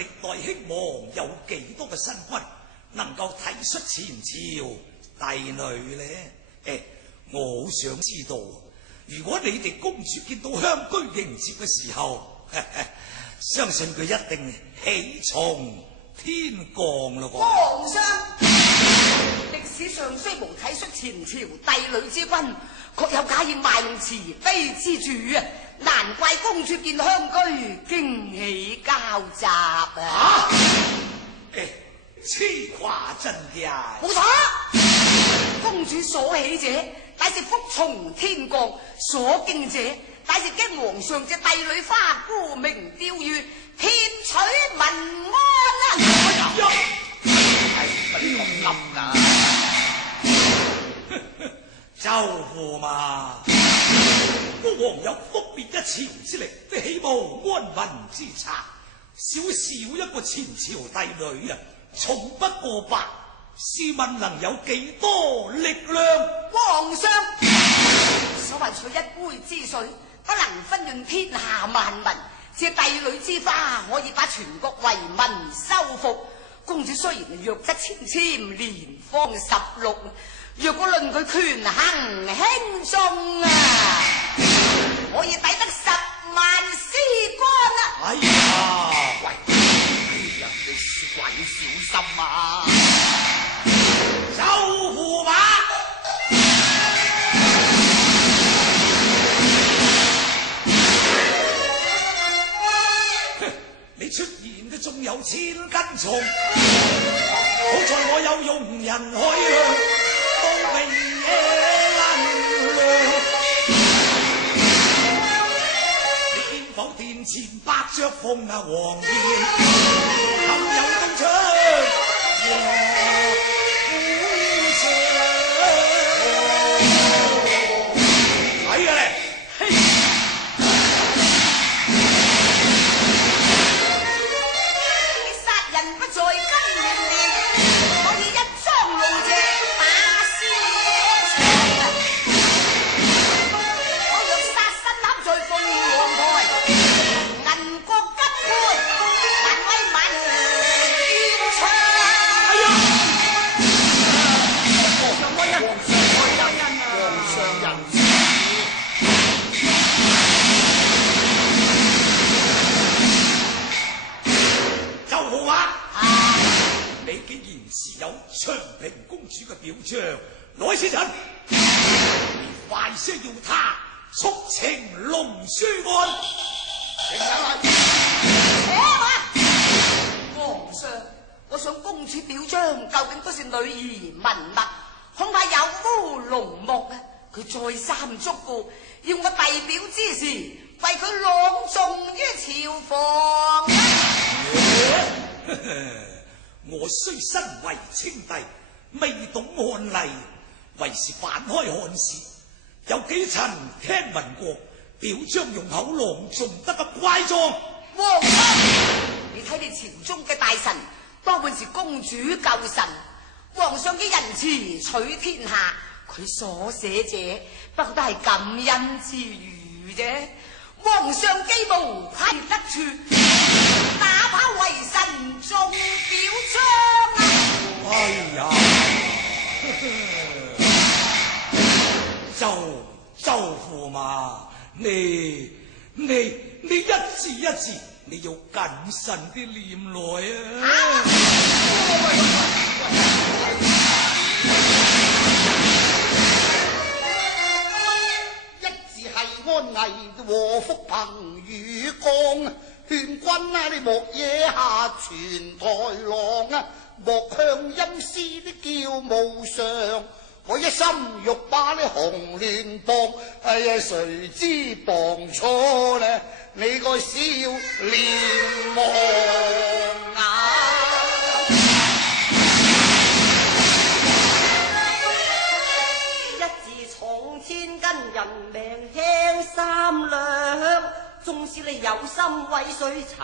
歷代興亡有幾多個新君能夠體恤前朝帝女呢？我好想知道，如果你哋公主見到香居迎接嘅時候，相信佢一定喜從天降咯。皇上，歷史上雖無體恤前朝帝女之君，確有假以萬慈悲之主啊！難怪公主見香居驚喜交集啊！痴誇真嘅，冇錯，公主所喜者乃是福從天降，所驚者乃是驚皇上隻帝女花沽名釣譽，騙取民安啊！係咪咁冧噶？周駙嘛，國王有覆滅一朝之力，都希望安民之策。小小一個前朝帝女啊，從不過百，試問能有幾多力量？皇上，所謂取一杯之水，不能分潤天下萬民。這帝女之花可以把全國為民收復。公主雖然弱質纖纖，年方16，若果論佢權衡輕重啊，可以抵得10萬絲竿啊！哎呀，喂，你說話要小心啊！周駙馬，你出現嘅仲有千斤重，好在我有用人海都未你見否殿前百雀鳳啊，黃燕更有東出睇嘅咧，你殺人不在今年，可以一張龍隻打先場，我若殺身銜在鳳凰台，銀國金冠萬威萬冤槍。哎呀！皇上威啊！皇上仁慈。周駙馬，你既然是有長平公主嘅表彰，來此人，你快些要他速呈龍書案。皇上，我想公主表彰究竟都是女兒文墨，恐怕有烏龍目啊！佢再三囑咐，要我遞表之時，為佢朗誦於朝房啊！我雖身為清帝，未懂漢例，為是反開漢事，有幾曾聽聞過表彰用口朗誦得咁乖壯。皇上，你睇你朝中嘅大臣，多半是公主救神。皇上嘅仁慈取天下，佢所寫者不過都係感恩之語啫。皇上既無愧得處，哪怕為臣重表彰啊！哎呀，周駙馬，你一字一字，你要謹慎啲念來啊！一字係安危禍福朋與降，勸君啊你莫惹下全台浪啊，莫向陰司的驕傲上。我一心欲把你紅鸞綁，哎呀誰知綁錯呢你個小臉望啊！一字重千斤，人命輕3兩。縱使你有心為誰齊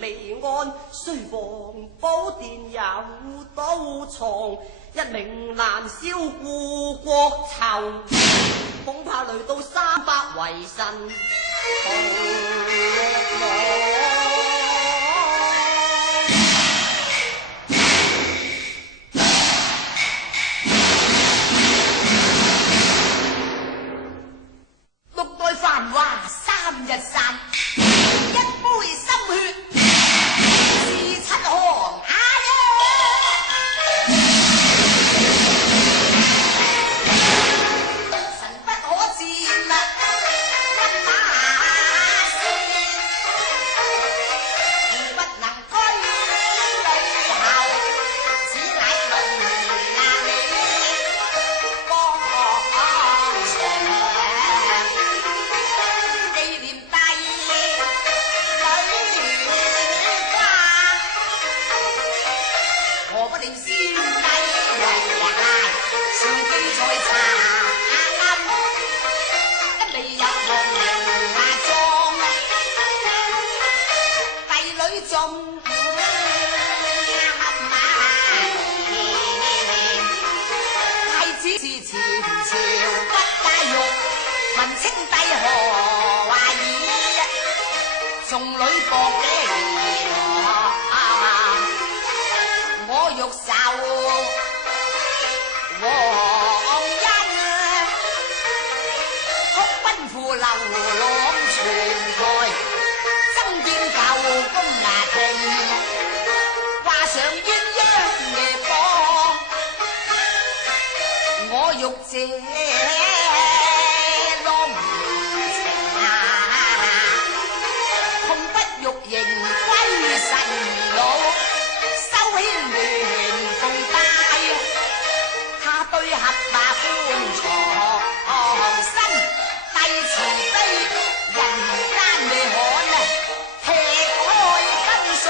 未安，須防寶殿有刀藏，一命難消護國仇，恐怕累到300圍臣同散，一杯心血是七行啊！神不可戰啊！金馬先，義不能居最後，只乃論你光長，紀念帝女花，何不令先帝遺骸，朝經在查。未入皇陵莊，帝女眾太子是前朝不帶玉，問清帝何話意？眾女博己，我欲受皇恩。流浪全台，增建舊宮廷，掛上鴛鴦夜播，我欲借龍情痛不欲迎歸神老，收牽連鳳帶，他對合馬歡床身。慈悲人間未罕啊，劈開金鎖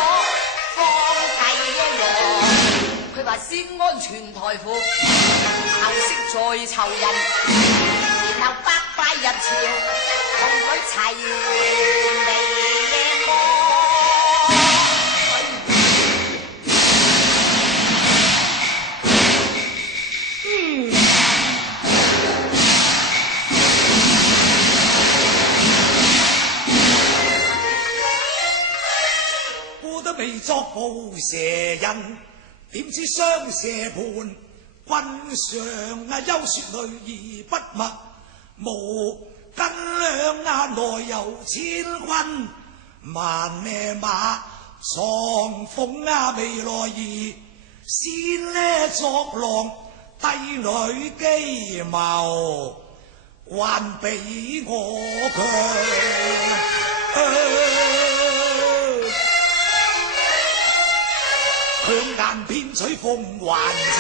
放帝羅。佢話先安全台符，後息再囚人，然後百拜入朝，同佢齊眉目。未作捕蛇人，點知雙蛇盤棍上休說淚而不默，無斤兩內有千軍，萬馬藏鳳未來兒，先作浪帝女機謀，還比我強。強顏騙取鳳還巢，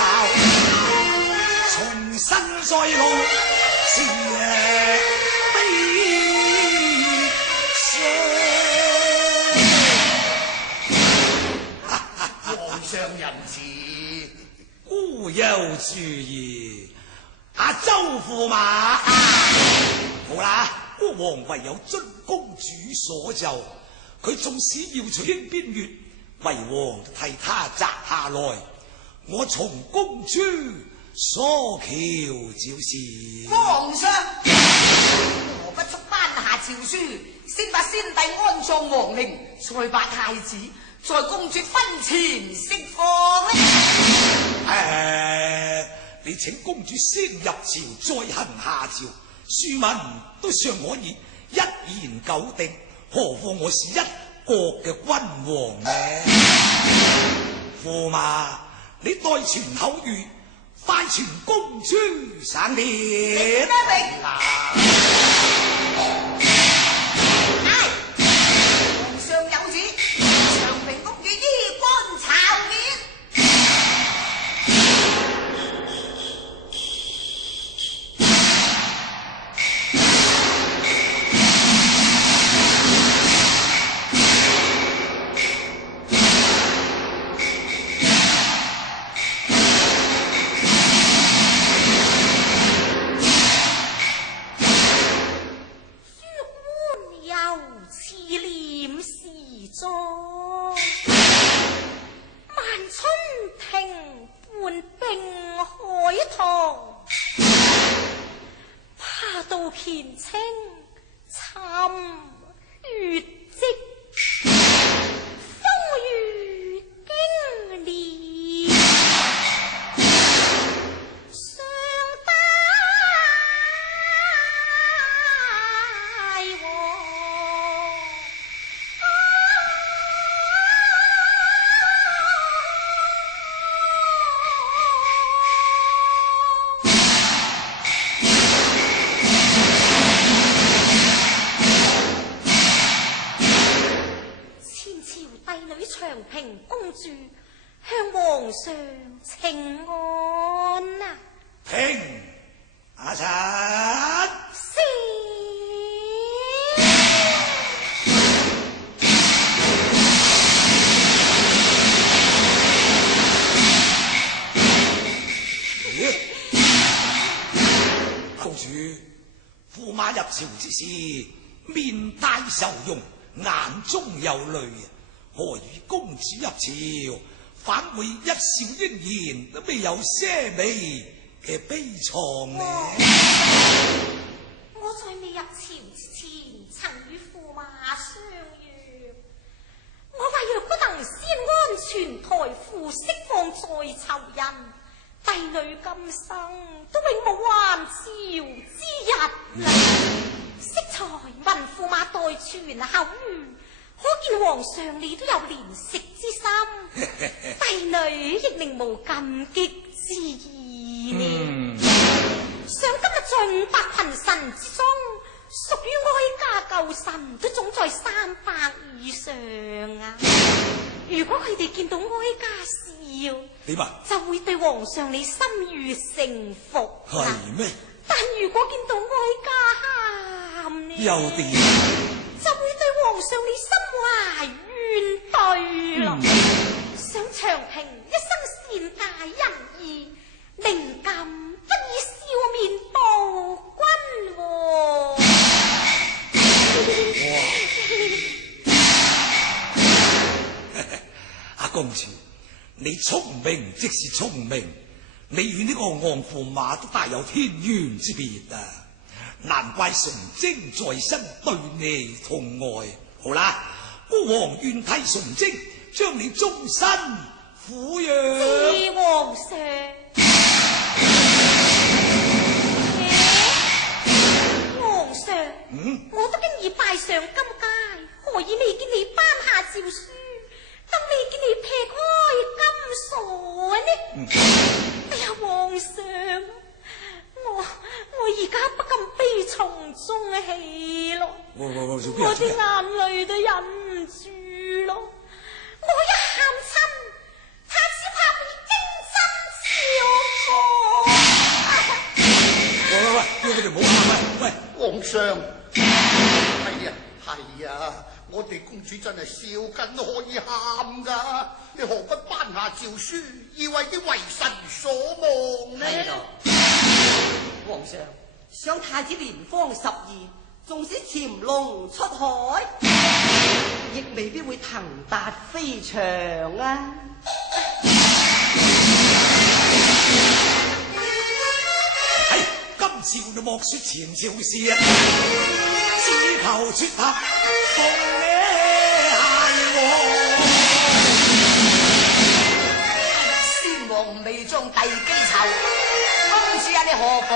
重新再露是悲傷。皇上仁慈，孤有注意，周駙馬。好啦，國王唯有遵公主所奏，佢縱使要隨經邊月。為王替他摘下來，我從公主所求召是。皇上，何不速頒下詔書，先把先帝安葬皇陵，再把太子在公主婚前釋放呢？你請公主先入朝，再行下朝，庶民都尚可以一言九定，何況我是一國嘅君王呢？駙馬，你代傳口諭，快傳公主省列。皇上有旨，長平公主衣冠朝冕。前清參月跡，風雨經年，上大王女長平公主向皇上請安啊！停，阿陳。是。公主，駙馬入朝之時，面帶愁容，眼中有淚，何以公主入朝，反會一笑嫣然，都未有些微嘅悲愴呢？我在未入朝之前，曾與駙馬相約，我話若不能先安全台父釋放在囚人，帝女今生都永無還朝之日啦。適才聞駙馬代傳口諭，可見皇上你都有憐惜之心，帝女亦寧無感激之意呢。想今日在500群臣之中，屬於哀家舊臣都總在300以上啊！如果佢哋見到哀家笑，點啊？就會對皇上你心悅誠服。係咩？但如果見到哀家喊呢，又點？就會對皇上你心懷怨懟咯。想長平一生善解人意，寧敢不以笑面報君喎。阿公主，你聰明即是聰明，你與呢個昂駙馬都大有天淵之別啊！難怪崇禎在身對你痛愛。好啦，孤王願替崇禎將你終身撫養。是皇上。皇上，我都經已拜上金階，何以未見你頒下詔書，更未見你劈開金鎖呢？哎呀，皇上，我而家不禁悲從中起咯，我啲眼淚都忍唔住咯，我一喊親，他只怕會驚真笑我。喂，叫佢哋唔好喊喂！皇上，係啊，我哋公主真係笑緊都可以喊噶，你何不頒下詔書，以為啲為臣所望呢？係咯，皇上想太子年方12，縱使潛龍出海，亦未必會騰達飛翔啊！係今朝就莫說前朝事啊，只求出合奉你先王未將帝姬囚，公主啊，你何妨